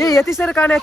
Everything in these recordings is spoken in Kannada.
ಏ ಯತಿ ಸರ್ ಕಾಣೆ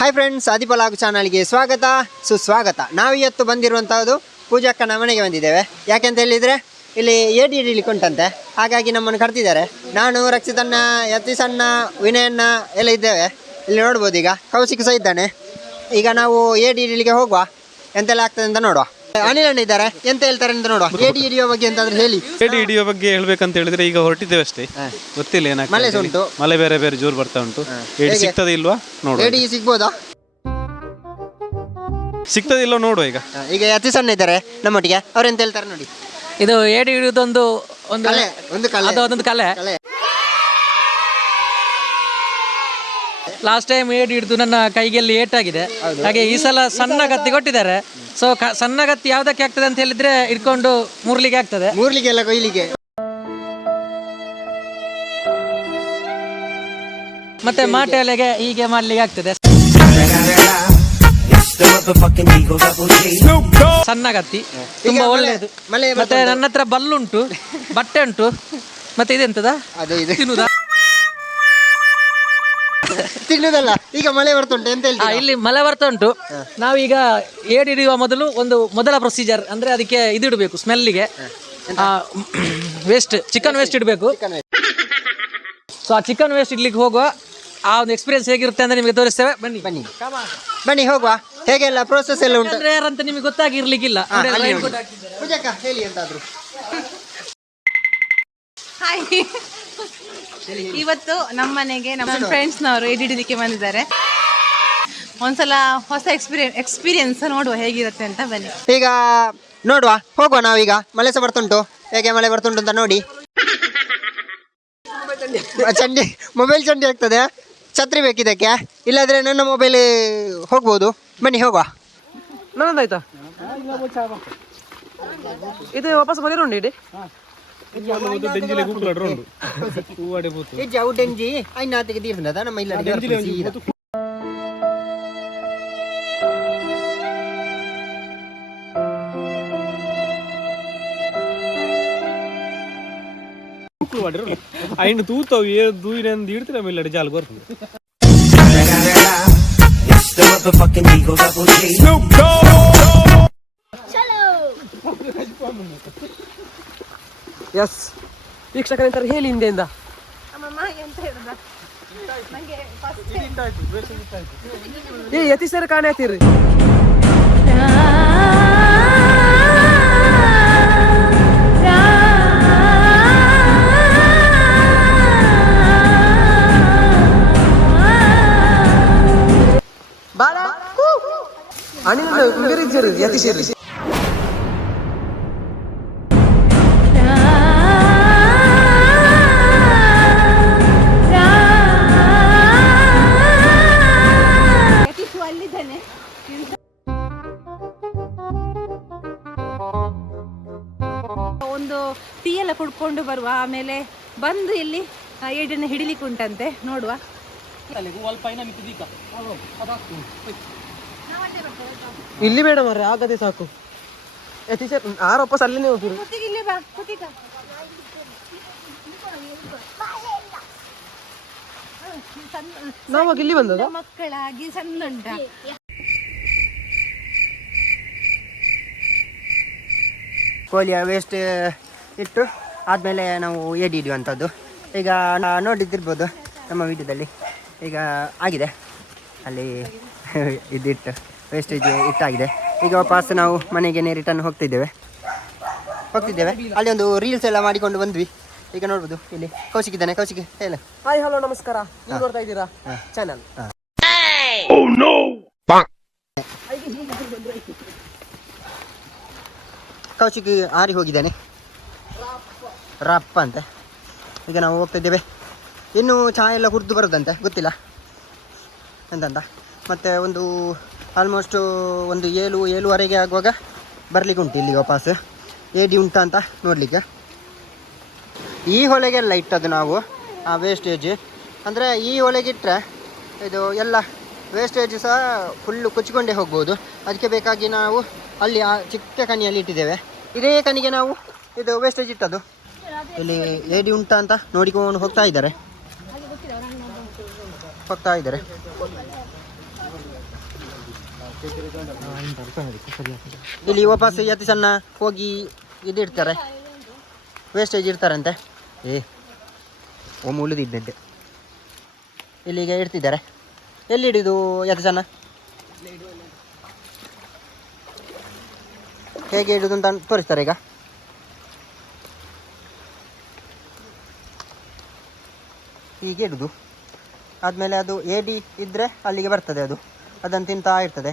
ಹಾಯ್ ಫ್ರೆಂಡ್ಸ್ ಆದಿಪಲಾಗು ಚಾನಲ್ಗೆ ಸ್ವಾಗತ, ಸುಸ್ವಾಗತ. ನಾವು ಇವತ್ತು ಬಂದಿರುವಂತಹದ್ದು ಪೂಜಕ್ಕನ ಮನೆಗೆ ಬಂದಿದ್ದೇವೆ. ಯಾಕೆಂತ ಹೇಳಿದರೆ, ಇಲ್ಲಿ ಏಡಿ ಹಿಡಿಲಿಕ್ಕೆ ಉಂಟಂತೆ. ಹಾಗಾಗಿ ನಮ್ಮನ್ನು ಕರೆದಿದ್ದಾರೆ. ನಾನು, ರಕ್ಷಿತಣ್ಣ, ಯತೀಶಣ್ಣ, ವಿನಯಣ್ಣ ಎಲ್ಲ ಇದ್ದೇವೆ. ಇಲ್ಲಿ ನೋಡ್ಬೋದು ಈಗ. ಕೌಶಿಕ ಸಹ ಇದ್ದಾನೆ. ಈಗ ನಾವು ಏಡಿ ಹಿಡಿಲಿಕ್ಕೆ ಹೋಗುವ. ಎಂತೆಲ್ಲ ಆಗ್ತದೆ ಅಂತ ನೋಡುವ. ಅನಿಲ್ ಅಣ್ಣ ಇದ್ದಾರೆ. ಎಂತ ಹೇಳ್ತಾರೆ ಅಂತ ನೋಡುವ. ಎಡಿ ಹಿಡಿಯುವ ಬಗ್ಗೆ ಎಂತಾದ್ರೂ ಹೇಳಿ. ಎಡಿ ಹಿಡಿಯೋ ಬಗ್ಗೆ ಹೇಳ್ಬೇಕಂತ ಹೇಳಿದ್ರೆ ಈಗ ಹೊರಟಿದ್ದೇವೆ ಅಷ್ಟೇ. ಗೊತ್ತಿಲ್ಲ ಏನಾಗ್ತದೆ ಮಳೆ ಉಂಟು. ಮಳೆ ಬೇರೆ ಬೇರೆ ಜೋರು ಬರ್ತಾ ಉಂಟು. ಏಡಿ ಹೇಗೆ? ಸಿಗ್ತದೆ ಇಲ್ವಾ? ನೋಡುವ. ಏಡಿ ಸಿಗ್ಬೋದಾ? ಸಿಗ್ತದೆ ಇಲ್ವಾ ನೋಡುವ ಈಗ. ಹ, ಈಗ ಸಣ್ಣ ಇದ್ದಾರೆ ನಮ್ಮೊಟ್ಟಿಗೆ ಅವ್ರು ಎಂತ ಹೇಳ್ತಾರೆ ನೋಡಿ. ಇದು ಏಡಿ ಹಿಡಿಯೋದೊಂದು ಒಂದು ಕಲೆ ಒಂದು ಕಲೆ. ಅದು ಅದೊಂದು ಕಲೆ. ಕಲೆ. ಲಾಸ್ಟ್ ಟೈಮ್ ಏಡಿ ಹಿಡಿದು ನನ್ನ ಕೈಗೆಲ್ಲಿ ಏಟಾಗಿದೆ. ಹಾಗೆ ಈ ಸಲ ಸಣ್ಣ ಗತ್ತಿ ಕೊಟ್ಟಿದ್ದಾರೆ. ಸೊ ಸಣ್ಣ ಗತ್ತಿ ಯಾವ್ದಕ್ಕೆ ಆಗ್ತದೆ ಅಂತ ಹೇಳಿದ್ರೆ ಇಟ್ಕೊಂಡು ಮುರ್ಲಿಗೆ ಆಗ್ತದೆ. ಮೂರ್ಲಿಗೆ ಎಲ್ಲ ಕೊಯ್ಲಿಕ್ಕೆ ಮತ್ತೆ ಮಾಟೆ ಎಲೆಗೆ ಹೀಗೆ ಮಾಡ್ಲಿಕ್ಕೆ ಆಗ್ತದೆ. ಸಣ್ಣ ಗತ್ತಿ. ತುಂಬಾ ಒಳ್ಳೆಯದು. ಮತ್ತೆ ನನ್ನ ಹತ್ರ ಬಲ್ಲುಂಟು ಬಟ್ಟೆ ಉಂಟು. ಮತ್ತೆ ಇದೆಂತದ? ಅದು ಇದು. ತಿನ್ನುದಾ? ತಿನ್ನುದಲ್ಲ ಈಗ ಮಳೆ ಬರ್ತುಂಟು ಎಂತ ಆ, ಹೇಳ್ತೀರಾ ಇಲ್ಲಿ ಮಳೆ ಬರ್ತಾ ಉಂಟು. ನಾವೀಗ ಏಡ್ ಹಿಡಿಯುವ ಮೊದಲು ಒಂದು ಮೊದಲ ಪ್ರೊಸೀಜರ್ ಅಂದ್ರೆ ಅದಕ್ಕೆ ಇದು ಇಡಬೇಕು ಸ್ಮೆಲ್ಲಿಗೆ ವೇಸ್ಟ್ ಚಿಕನ್ ವೇಸ್ಟ್ ಇಡಬೇಕು. ಸೊ ಆ ಚಿಕನ್ ವೇಸ್ಟ್ ಇಡ್ಲಿಕ್ಕೆ ಹೋಗುವ ಆ ಒಂದು ಎಕ್ಸ್ಪೀರಿಯನ್ಸ್ ಹೇಗಿರುತ್ತೆ ಅಂದ್ರೆ ನಿಮಗೆ ತೋರಿಸ್ತೇವೆ. ಬನ್ನಿ. ಬನ್ನಿ. ಬನ್ನಿ ಹೋಗುವ. ಹೇಗೆಲ್ಲ ಪ್ರೋಸೆಸ್ ಎಲ್ಲ ಉಂಟು? ರೇರ್ ಅಂತ ನಿಮಗೆ ಗೊತ್ತಾಗಿರ್ಲಿಕ್ಕಿಲ್ಲ. ಹೇಳಿ ಎಂತಾದ್ರು. ಹಾಯ್ ಇವತ್ತು ನಮ್ಮ ಮನೆಗೆ ನಮ್ಮ ಫ್ರೆಂಡ್ಸ್ನವರು ಹಿಡಿಲಿಕ್ಕೆ ಬಂದಿದ್ದಾರೆ. ಒಂದ್ಸಲ ಹೊಸ ಎಕ್ಸ್ಪೀರಿಯನ್ಸ್ ಎಕ್ಸ್ಪೀರಿಯನ್ಸ್ ನೋಡುವ ಹೇಗಿರುತ್ತೆ ಅಂತ ಬನ್ನಿ. ಈಗ ನೋಡುವ ಹೋಗುವ ನಾವೀಗ. ಮಳೆ ಸಹ ಬರ್ತುಂಟು ಹೇಗೆ ಮಳೆ ಬರ್ತುಂಟು ಅಂತ ನೋಡಿ. ಚಂಡಿ ಮೊಬೈಲ್ ಚಂಡಿ ಆಗ್ತದೆ. ಛತ್ರಿ ಬೇಕಿದಕ್ಕೆ ಇಲ್ಲಾದ್ರೆ ನನ್ನ ಮೊಬೈಲ್ ಹೋಗ್ಬೋದು. ಬನ್ನಿ ಹೋಗುವ. ನನ್ನದಾಯ್ತಾ? ಇದು ವಾಪಸ್ ಬಂದಿರೋಂಡಿ ಇಡಿ ಹೆಜ್ಜೆ ಔಟೆಂಜಿ ಐನಾತಿಗೆ ತೀರ್ನದ ನಮ್ಮ ಇಲ್ಲ ಐನು ತೂತಾವ್ ಏ ದೂಯಿನ ಇಡ್ತೀರ ಮೇಲೆ ಜಾಲ್ ಬರ್ತದೆ ಎಸ್ ವೀಕ್ಷಕರಂತಾರೆ ಹೇಳಿ ಹಿಂದೆಯಿಂದ ಏ ಯತಿ ಸರ್ ಕಾಣೆ ಆತೀರಿ ಬಾಳ ಅನಿಲ್ ಕುಂಬಿರಿದ್ದೀರಿ ಆಮೇಲೆ ಬಂದು ಇಲ್ಲಿ ಏಡಿನ ಹಿಡಿಲಿಕ್ಕೆ ಉಂಟಂತೆ ನೋಡುವ. ಇಲ್ಲಿ ಬೇಡ ಮರ್ರೆ ಆಗದೆ ಸಾಕು. ಆರ ವಾಪಸ್ ಅಲ್ಲಿನೇ ನಾವಾಗ ಇಲ್ಲಿ ಬಂದದ ಮಕ್ಕಳಾಗಿ ಸಣ್ಣ ಉಂಟ ಕೋಳಿಯ ವೇಸ್ಟ್ ಇಟ್ಟು ಆದಮೇಲೆ ನಾವು ಏಡಿ ಹಿಡಿಯುವಂಥದ್ದು ಈಗ ನಾ- ನೋಡಿದ್ದಿರ್ಬೋದು ನಮ್ಮ ವಿಡಿಯೋದಲ್ಲಿ. ಈಗ ಆಗಿದೆ. ಅಲ್ಲಿ ಇದಿಟ್ಟು ವೇಸ್ಟೇಜ್ ಇಟ್ಟಾಗಿದೆ. ಈಗ ವಾಪಸ್ ನಾವು ಮನೆಗೆ ರಿಟರ್ನ್ ಹೋಗ್ತಿದ್ದೇವೆ. ಹೋಗ್ತಿದ್ದೇವೆ. ಅಲ್ಲಿ ಒಂದು ರೀಲ್ಸ್ ಎಲ್ಲ ಮಾಡಿಕೊಂಡು ಬಂದ್ವಿ. ಈಗ ನೋಡ್ಬೋದು. ಇಲ್ಲಿ ಕೌಶಿಕ್ ಇದ್ದಾನೆ. ಕೌಶಿಕ್ ಹೇಳ. ಹಾಯ್ ಹಲೋ ನಮಸ್ಕಾರ. ನೀವು ನೋಡ್ತಾ ಇದ್ದೀರಾ? ಚಾನಲ್ ಕೌಶಿಕ್ ಆರಿ ಹೋಗಿದ್ದಾನೆ. ರಪ್ಪ ಅಂತೆ. ಈಗ ನಾವು ಹೋಗ್ತಿದ್ದೇವೆ ಇನ್ನೂ ಚಹಾ ಎಲ್ಲ ಹುರಿದು ಬರೋದಂತೆ, ಗೊತ್ತಿಲ್ಲ. ಎಂತಂತ. ಮತ್ತು ಒಂದು ಆಲ್ಮೋಸ್ಟ್ ಒಂದು ಏಳು, ಏಳುವರೆಗೆ ಆಗುವಾಗ ಬರಲಿಕ್ಕೆ ಉಂಟು ಇಲ್ಲಿ ವಾಪಸ್. ಏಡಿ ಉಂಟಾ ಅಂತ ನೋಡಲಿಕ್ಕೆ. ಈ ಹೊಳೆಗೆಲ್ಲ ಇಟ್ಟದ್ದು ನಾವು, ಆ ವೇಸ್ಟೇಜ್ ಅಂದರೆ ಈ ಹೊಳೆಗೆ ಇಟ್ಟರೆ ಇದು ಎಲ್ಲ ವೇಸ್ಟೇಜ್ ಸಹ ಫುಲ್ಲು ಕೊಚ್ಚಿಕೊಂಡೇ ಹೋಗ್ಬೋದು. ಅದಕ್ಕೆ ಬೇಕಾಗಿ ನಾವು ಅಲ್ಲಿ ಆ ಚಿಕ್ಕ ಕಣಿಯಲ್ಲಿ ಇಟ್ಟಿದ್ದೇವೆ. ಇದೇ ಕಣಿಗೆ ನಾವು ಇದು ವೇಸ್ಟೇಜ್ ಇಟ್ಟದ್ದು. ಇಲ್ಲಿ ಏಡಿ ಉಂಟಾ ಅಂತ ನೋಡಿಕೊಂಡು ಹೋಗ್ತಾ ಇದ್ದಾರೆ. ಹೋಗ್ತಾ ಇದ್ದಾರೆ. ಇಲ್ಲಿ ವಾಪಸ್ ಅತಿ ಸಣ್ಣ ಹೋಗಿ ಇದಿಡ್ತಾರೆ ವೇಸ್ಟೇಜ್ ಇಡ್ತಾರಂತೆ. ಏ, ಒಮ್ಮೆ ಉಳಿದಿದ್ದಂತೆ ಇಲ್ಲಿಗೆ ಇಡ್ತಿದ್ದಾರೆ. ಎಲ್ಲಿ ಹಿಡಿದು ಎತ್ತು ಸಣ್ಣ? ಹೇಗೆ ಇಡುದು ಅಂತ ತೋರಿಸ್ತಾರೆ ಈಗ. ಹೀಗೆ ಇಡುದು. ಆದಮೇಲೆ ಅದು ಏಡಿ ಇದ್ದರೆ ಅಲ್ಲಿಗೆ ಬರ್ತದೆ ಅದು. ಅದನ್ನು ತಿಂತಾ ಇರ್ತದೆ.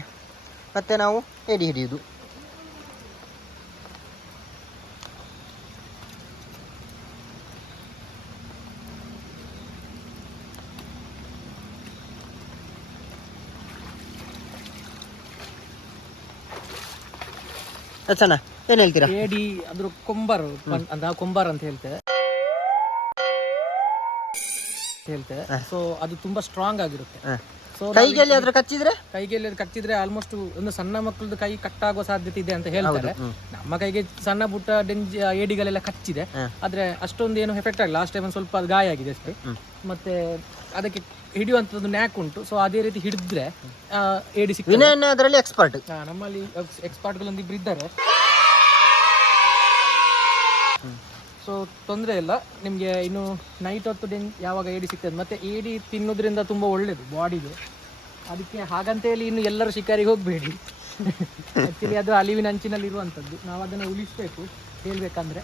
ಮತ್ತು ನಾವು ಏಡಿ ಹಿಡಿಯುವುದು ಅಚ್ಚಣ್ಣ, ಏನ್ ಹೇಳ್ತೀರಾ? ಏಡಿ ಅದ್ರ ಕೊಂಬಾರು ಅಂತ ಕೊಂಬಾರ್ ಅಂತ ಹೇಳ್ತೇವೆ. ಹೇಳ್ತೇವೆ ಸೊ ಅದು ತುಂಬಾ ಸ್ಟ್ರಾಂಗ್ ಆಗಿರುತ್ತೆ. ಸೊ ಕೈಗೆಲ್ಲಿ ಅದ್ರ ಕಚ್ಚಿದ್ರೆ? ಕಚ್ಚಿದ್ರೆ ಆಲ್ಮೋಸ್ಟ್ ಒಂದು ಸಣ್ಣ ಮಕ್ಕಳದ್ದು ಕೈ ಕಟ್ಟಾಗುವ ಸಾಧ್ಯತೆ ಇದೆ ಅಂತ ಹೇಳ್ತಾರೆ. ನಮ್ಮ ಕೈಗೆ ಸಣ್ಣ ಪುಟ್ಟ ಡೆಂಜಿ ಏಡಿಗಳೆಲ್ಲ ಕಚ್ಚಿದೆ. ಆದ್ರೆ ಅಷ್ಟೊಂದು ಏನು ಎಫೆಕ್ಟ್ ಆಗಿಲ್ಲ ಲಾಸ್ಟ್ ಟೈಮ್ ಸ್ವಲ್ಪ ಅದು ಗಾಯ ಆಗಿದೆ ಅಷ್ಟೇ. ಮತ್ತೆ ಅದಕ್ಕೆ ಹಿಡಿಯುವಂತದ್ದು ನ್ಯಾಕ್ ಉಂಟು. ಸೊ ಅದೇ ರೀತಿ ಹಿಡಿದ್ರೆ ಏಡಿ ಸಿಗ್ತದೆ. ಅದರಲ್ಲಿ ಎಕ್ಸ್ಪರ್ಟ್ ನಮ್ಮಲ್ಲಿ ಇದ್ದಾರೆ. ಸೊ ತೊಂದರೆ ಇಲ್ಲ. ನಿಮಗೆ ಇನ್ನು ನೈಟ್ ಹೊತ್ತು ಡೆನ್ ಯಾವಾಗ ಏಡಿ ಸಿಗ್ತದೆ. ಮತ್ತೆ ಏಡಿ ತಿನ್ನೋದ್ರಿಂದ ತುಂಬ ಒಳ್ಳೇದು ಬಾಡಿಗೆ ಅದಕ್ಕೆ ಹಾಗಂತೇಳಿ ಇನ್ನು ಎಲ್ಲರೂ ಶಿಕಾರಿಗೆ ಹೋಗಬೇಡಿ. ಆ್ಯಕ್ಚುಲಿ ಅದು ಅಲಿವಿನ ಅಂಚಿನಲ್ಲಿ ಇರುವಂಥದ್ದು ನಾವು ಅದನ್ನು ಉಳಿಸ್ಬೇಕು. ಹೇಳಬೇಕಂದ್ರೆ.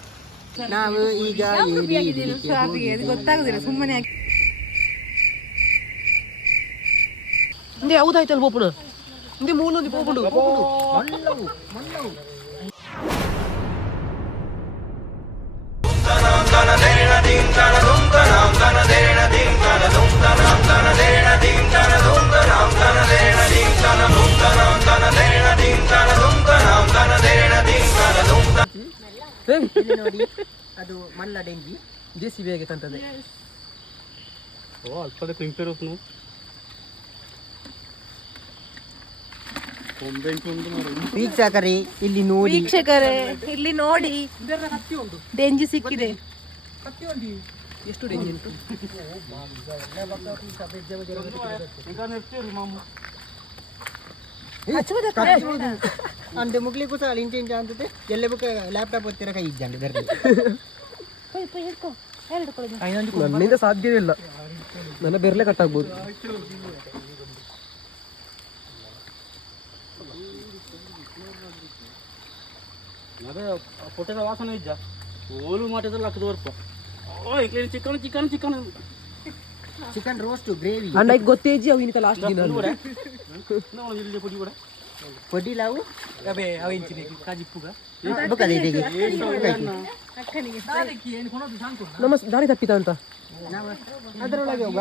ನಾವು ಈಗ ಗೊತ್ತಾಗುದಿಲ್ಲ. ಸುಮ್ಮನೆ ಇಂದೇ ಹೌದಾಯ್ತಲ್ಲ ಬೋಪುಣ ಇಲ್ಲಿ ನೋಡಿ ಅದು ಮಲ್ಲ ಡೆಂಗಿ ಜೇಸಿ ಬೇಗ ಕಾಣ್ತದೆ. ವೀಕ್ಷಕರೇ ಇಲ್ಲಿ ನೋಡಿ. ವೀಕ್ಷಕರೇ ಇಲ್ಲಿ ನೋಡಿ. ಡೆಂಜಿ ಸಿಕ್ಕಿದೆ. ಎಷ್ಟು ರೇಂಜ್ ಉಂಟು? ಅಂದೆ ಮುಗ್ಲಿಕ್ಕೂ ಸಹ ಇಂಚ ಇಂಚ ಅಂತದೆ ಎಲ್ಲ ಬುಕ್ ಲ್ಯಾಪ್ಟಾಪ್ ಹೊತ್ತಿರ ಕೈ ಇದ್ದಂಡೆ ಬರಲಿ. ನನ್ನಿಂದ ಸಾಧ್ಯವೇ ಇಲ್ಲ. ನನ್ನ ಕಟ್ ಕಟ್ಟಾಗ್ಬೋದು ಅದೇ ಪೊಟ್ಟದ ವಾಸನೆ ಇದ್ದ ಓಲು ಮಾಡಿದ್ರೆ ಲಕ್ಕದ ಬರ್ಪ ಓ chicken chicken chicken. Chicken roast gravy ಅಣ್ಣ ಈಗ ಗೊತ್ತೇಜಿ ಅವು ಇನ್ಕ ಲಾಸ್ಟ್ ದಿನ ಇಲ್ಲಿ ಪುಡಿ ಕೂಡ ಪುಡಿ ಲಾವು? ಅವೇ ಅವೆಂಚಿನ ಕಾಜಿಪ್ಪುಗ ಬುಕ್ಕದೆ ಇದೀಗ ನಮ್ಮ ದಾರಿ ತಪ್ಪಿತ ಅಂತ? ಅದರೊಳಗೆ ಹೋಗ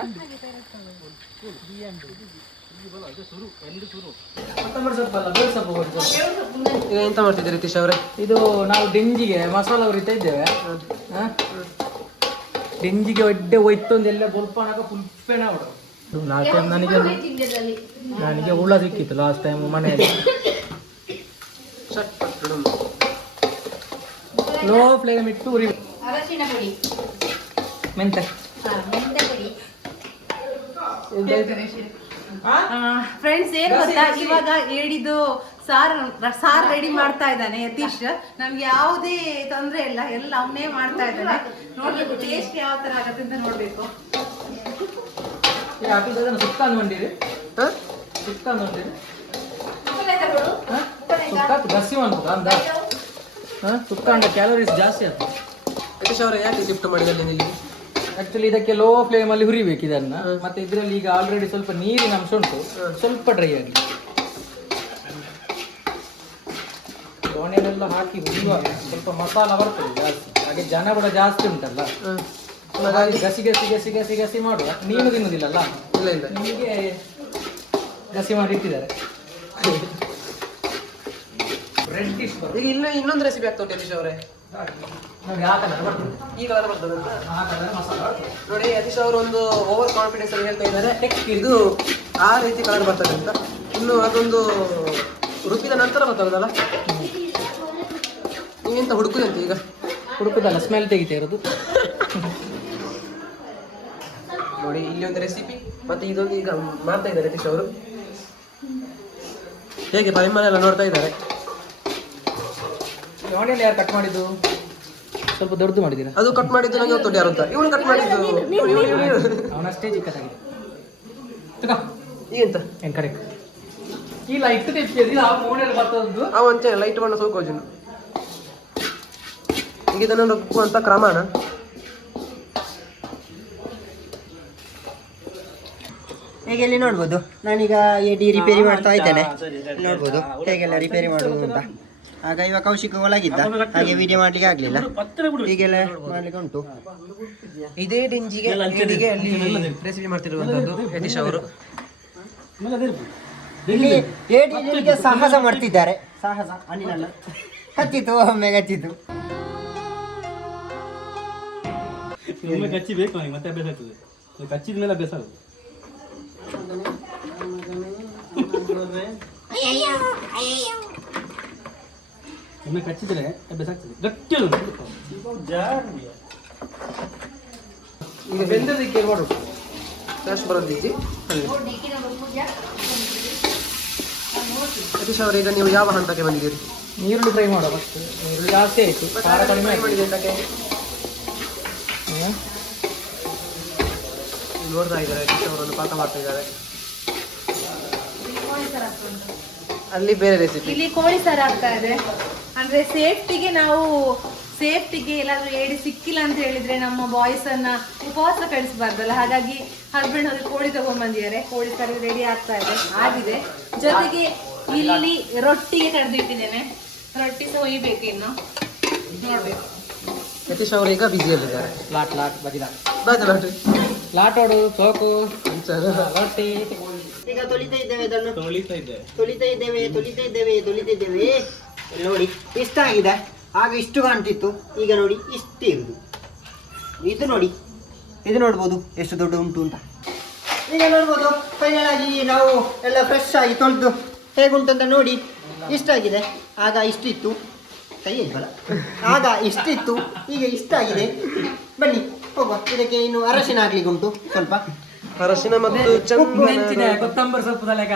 ಈಗ ಎಂತ ಮಾಡ್ತಿದ್ದೀರಿ ರಿತೀಶ್ ಅವರೇ? ಇದು ನಾವು ಡೆಂಗಿಗೆ ಮಸಾಲ ಉರಿತಾ ಇದ್ದೇವೆ. ಹ? ಡೆಂಜಿಗೆ ಒಡ್ಡೆ ಹೋಯ್ತು ಒಂದೆಲ್ಲ ಬೊಲ್ಪನಾಗ ಫುಲ್ ಅವಡು ಲಾಸ್ಟ್ ಟೈಮ್ ನನಗೆ ನನಗೆ ಹುಳ ಸಿಕ್ಕಿತ್ತು ಲಾಸ್ಟ್ ಟೈಮ್ ಮನೆಯಲ್ಲಿ. ಲೋ ಫ್ಲೇಮ್ ಇಟ್ಟು ಉರಿ. ಅರಶಿನ ಪುಡಿ. ಮೆಂತೆ. ಫ್ರೆಂಡ್ಸ್ ಏನು ಗೊತ್ತಾ? ಇವಾಗ ಏಡಿದು ಸಾರ್ ಸಾರ್ ರೆಡಿ ಮಾಡ್ತಾ ಇದ್ದಾನೆ ಯತೀಶ್. ನಮ್ಗೆ ಯಾವುದೇ ತೊಂದರೆ ಇಲ್ಲ. ಎಲ್ಲ ಅವನೇ ಮಾಡ್ತಾ ಇದ್ದಾನೆ. ನೋಡ್ಬೇಕು ಟೇಸ್ಟ್ ಯಾವ ತರ ಆಗತ್ತೆ ಅಂತ ನೋಡ್ಬೇಕು. ಸುಕ್ಕ ಅಂದ್ಕೊಂಡಿರಿ ಸುಕ್ಕ ಅಂದ್ಕೊಂಡಿರಿ ಸುಕ್ಕ ಗಸಿ ಮಾಡ್ಬೋದು ಅಂದ? ಸುಕ್ಕ ಅಂಡ ಕ್ಯಾಲೋರೀಸ್ ಜಾಸ್ತಿ ಆಗ್ತದೆ ಯತೀಶ್ ಅವರ ಯಾಕೆ ಶಿಫ್ಟ್ ಮಾಡಿದಲ್ಲಿ ಇಲ್ಲಿ? ಆಕ್ಚುಲಿ ಇದಕ್ಕೆ ಲೋ ಫ್ಲೇಮ್ ಅಲ್ಲಿ ಹುರಿಬೇಕು ಇದನ್ನ ಮತ್ತೆ ಇದರಲ್ಲಿ ಈಗ ಆಲ್ರೆಡಿ ಸ್ವಲ್ಪ ನೀರಿನ ಅಂಶ ಉಂಟು. ಸ್ವಲ್ಪ ಡ್ರೈ ಆಗಲಿ. ದೋಣೆನೆಲ್ಲ ಹಾಕಿ ಹುಡುಗ ಸ್ವಲ್ಪ ಮಸಾಲ ಬರ್ತದೆ ಜಾಸ್ತಿ. ಹಾಗೆ ಜನ ಕೂಡ ಜಾಸ್ತಿ ಉಂಟಲ್ಲ? ಹಾಗಾಗಿ ಗಸಿ ಗಸಿ ಗಸಿ ಗಸಿ ಗಸಿ ಮಾಡುವ. ನೀನು ತಿನ್ನುದಿಲ್ಲಲ್ಲ? ಇಲ್ಲ ಇಲ್ಲ. ನಿಮಗೆ ಗಸಿ ಮಾಡಿ ಇಟ್ಟಿದ್ದಾರೆ. ರೆಡ್ ಡಿಶ್ ಈಗ ಇನ್ನು ಇನ್ನೊಂದು ರೆಸಿಪಿ ಆಗ್ತಾ ಉಂಟು ಯತೀಶ್ ಅವರೇ. ಕಲರ್ ಬರ್ತದೆ. ಈ ಕಲರ್ ನೋಡಿ ಯತೀಶ್ ಅವರು ಒಂದು ಓವರ್ ಕಾನ್ಫಿಡೆನ್ಸ್ ಅಲ್ಲಿ ಹೇಳ್ತಾ ಇದ್ದಾರೆ. ಇದು ಆ ರೀತಿ ಕಲರ್ ಬರ್ತದೆ ಅಂತ. ಇನ್ನು ಅದೊಂದು ರುಬ್ಬಿದ ನಂತರ ಗೊತ್ತಾಗುದಲ್ಲ ನೀವೆಂತ ಹುಡುಕುದಂತ ಈಗ? ಹುಡುಕುದಲ್ಲ ಸ್ಮೆಲ್ ತೆಗಿತಾ ಇರೋದು. ನೋಡಿ ಇಲ್ಲಿ ಒಂದು ರೆಸಿಪಿ ಮತ್ತೆ ಇದೊಂದು ಈಗ ಮಾಡ್ತಾ ಇದ್ದಾರೆ ಯತೀಶ್ ಅವರು. ಹೇಗೆ ಎಲ್ಲ ನೋಡ್ತಾ ಇದ್ದಾರೆ? ಆನಿಯನ್ ಯಾರು ಕಟ್ ಮಾಡಿದ್ದು? ಸ್ವಲ್ಪ ದೊಡ್ಡದು ಮಾಡಿದ್ದೀರಾ? ಅದು ಕಟ್ ಮಾಡಿದ್ದು ನನಗೆ ಗೊತ್ತು ಯಾರು ಅಂತ. ಇವನು ಕಟ್ ಮಾಡಿದ್ದು. ಅವನಷ್ಟೇ ಚಿಕ್ಕದಾಗಿದೆ. ಈಗೆಂತ ಏನ್ ಕರೆಕ್ಟ್ ಈ ಲೈಟ್ ತೆಪ್ಪಿದ್ರಿ ಆ ಮೋಡಲ್ಲಿ ಬರ್ತದ್ದು. ಅವಂಚೆ ಲೈಟ್ ಬಣ್ಣ ಸೋಕೋಜನು ಈಗ ಇದನ್ನು ಕ್ರಮ ಕ್ರಮಣ ಹೇಗೆ ಇಲ್ಲಿ ನೋಡ್ಬೋದು? ನಾನೀಗ ಎಡಿ ರಿಪೇರಿ ಮಾಡ್ತಾ ಇದ್ದೇನೆ. ನೋಡ್ಬೋದು. ಹೇಗೆಲ್ಲ ರಿಪೇರಿ ಮಾಡುವುದು ಅಂತ. ಆಗ ಇವಾಗ ಕೌಶಿಕ ಒಳಗಿದ್ದ. ಹಾಗೆ ವಿಡಿಯೋ ಮಾಡ್ಲಿಕ್ಕೆ ಆಗ್ಲಿಲ್ಲ. ಹೀಗೆಲ್ಲ ಮಾಡ್ಲಿಕ್ಕೆ ಉಂಟು. ಇದೇ ಡಿಂಜಿಗೆ ಏಡಿಗೆ ಅಲ್ಲಿ ರೆಸಿಪಿ ಮಾಡ್ತಿರುವಂತದ್ದು ಯತೀಶ್ ಅವರು. ಇಲ್ಲಿ ಏಡಿ ಸಾಹಸ ಮಾಡ್ತಿದ್ದಾರೆ. ಸಾಹಸ. ಅನಿಲಲ್ಲ ಕಚ್ಚಿತು ಒಮ್ಮೆ ಕಚ್ಚಿತು ಒಮ್ಮೆ ಕಚ್ಚಿ ಬೇಕು ಅವನಿಗೆ ಮತ್ತೆ ಅಭ್ಯಾಸ ಆಗ್ತದೆ ಅದು ಕಚ್ಚಿದ ಮೇಲೆ ಅಭ್ಯಾಸ ಆಗುತ್ತೆ ಒಮ್ಮೆ ಕಚ್ಚಿದ್ರೆ ಅಭ್ಯಾಸ ಆಗ್ತದೆ ಗಟ್ಟಿ ಈಗ ಬೆಂದದಕ್ಕೆ ನೋಡು. ಕ್ಯಾಶ್ ಬರೋದಿಜ್ಜಿ ಸತೀಶ್ ಅವರು ಈಗ ನೀವು ಯಾವ ಹಂತಕ್ಕೆ ಬಂದಿದ್ದೀರಿ? ನೀರುಳ್ಳಿ ಫ್ರೈ ಮಾಡೋ ಫಸ್ಟ್ ನೀರುಳ್ಳಿ ಜಾಸ್ತಿ ಆಯಿತು. ಖಾರ ಕಡಿಮೆ ಮಾಡಿದೆ ನೋಡ್ತಾ ಇದ್ದಾರೆ ಅವರನ್ನು ಪಾಠ ಮಾಡ್ತಾ ಇದ್ದಾರೆ. ಅಲ್ಲಿ ಬೇರೆ ರೆಸಿಪಿ ಇಲ್ಲಿ ಕೋಳಿ ಸಾರು ಆಗ್ತಾ ಇದೆ. ಅಂದ್ರೆ ಸೇಫ್ಟಿಗೆ ನಾವು ಸೇಫ್ಟಿಗೆ ಎಲ್ಲಾದ್ರೂ ಏಡಿ ಸಿಕ್ಕಿಲ್ಲ ಅಂತ ಹೇಳಿದ್ರೆ ನಮ್ಮ ಬಾಯ್ಸ್ ಅನ್ನ ಉಪವಾಸ ಕಳಿಸಬಾರ್ದಲ್ಲ. ಹಾಗಾಗಿ ಹಸ್ಬೆಂಡ್ ಅವ್ರಿಗೆ ಕೋಳಿ ತಗೊಂಡ್ಬಂದಿದ್ದಾರೆ. ಕೋಳಿ ಸಾರು ರೆಡಿ ಆಗ್ತಾ ಇದೆ. ಆಗಿದೆ. ಜೊತೆಗೆ ಇಲ್ಲಿ ರೊಟ್ಟಿಗೆ ಕಡ್ದಿಟ್ಟಿದ್ದೇನೆ. ರೊಟ್ಟಿ ಸೊಯ್ಬೇಕು ಇನ್ನು. ನೋಡ್ಬೇಕು. ಯತೀಶ್ ಅವರು ಈಗ ಬ್ಯುಸಿಯಲ್ಲಿದ್ದಾರೆ ಲಾಟ್ ಲಾಟ್ ಬದಿಲ ಬಾಯ್ತು ಬಾಟ್ರಿ ಲಾಟೋಡು ಸೋಕು. ರೊಟ್ಟಿ ಈಗ ತೊಳಿತಾ ಇದ್ದೇವೆ ಇದನ್ನು. ತೊಳಿತಾ ಇದ್ದೇವೆ. ತೊಳಿತಾ ಇದ್ದೇವೆ ತೊಳಿತಾ ಇದ್ದೇವೆ ತೊಳಿತಾ ಇದ್ದೇವೆ. ನೋಡಿ ಇಷ್ಟಾಗಿದೆ ಆಗ ಇಷ್ಟು ಕಾಣ್ತಿತ್ತು. ಈಗ ನೋಡಿ ಇಷ್ಟು ಇರುದು. ಇದು ನೋಡಿ ಇದು ನೋಡ್ಬೋದು ಎಷ್ಟು ದೊಡ್ಡ ಉಂಟು ಅಂತ. ಈಗ ನೋಡ್ಬೋದು ಫೈನಲ್ ಆಗಿ ನಾವು ಎಲ್ಲ ಫ್ರೆಶ್ ಆಗಿ ತೊಳೆದು ಹೇಗುಂಟು ಅಂತ ನೋಡಿ ಇಷ್ಟಾಗಿದೆ ಆಗ ಇಷ್ಟಿತ್ತು. ಕೈ ಬಲ. ಆಗ ಇಷ್ಟಿತ್ತು. ಈಗ ಇಷ್ಟಾಗಿದೆ ಬನ್ನಿ. ಹೋಗುವ. ಇದಕ್ಕೆ ಇನ್ನು ಅರಶಿನ ಹಾಕ್ಲಿಕ್ಕೆ ಉಂಟು ಸ್ವಲ್ಪ. ಅರಶಿನ ಮತ್ತು ಚಂದನ ಕೊತ್ತಂಬರಿ ಸೊಪ್ಪು ತಲೆಗೆ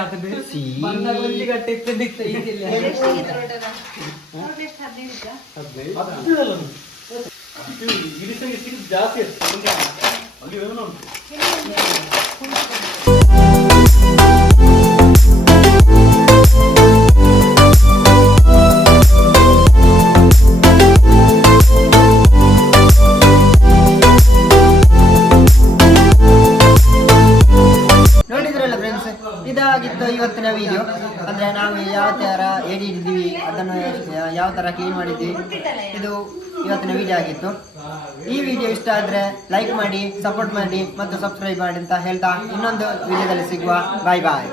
ಜಾಸ್ತಿ ತರ ಕ್ಲೀನ್ ಮಾಡಿದ್ವಿ. ಇದು ಇವತ್ತಿನ ವಿಡಿಯೋ ಆಗಿತ್ತು. ಈ ವಿಡಿಯೋ ಇಷ್ಟ ಆದ್ರೆ ಲೈಕ್ ಮಾಡಿ ಸಪೋರ್ಟ್ ಮಾಡಿ ಮತ್ತು ಸಬ್ಸ್ಕ್ರೈಬ್ ಮಾಡಿ ಅಂತ ಹೇಳ್ತಾ ಇನ್ನೊಂದು ವಿಡಿಯೋದಲ್ಲಿ ಸಿಗುವ. ಬಾಯ್ ಬಾಯ್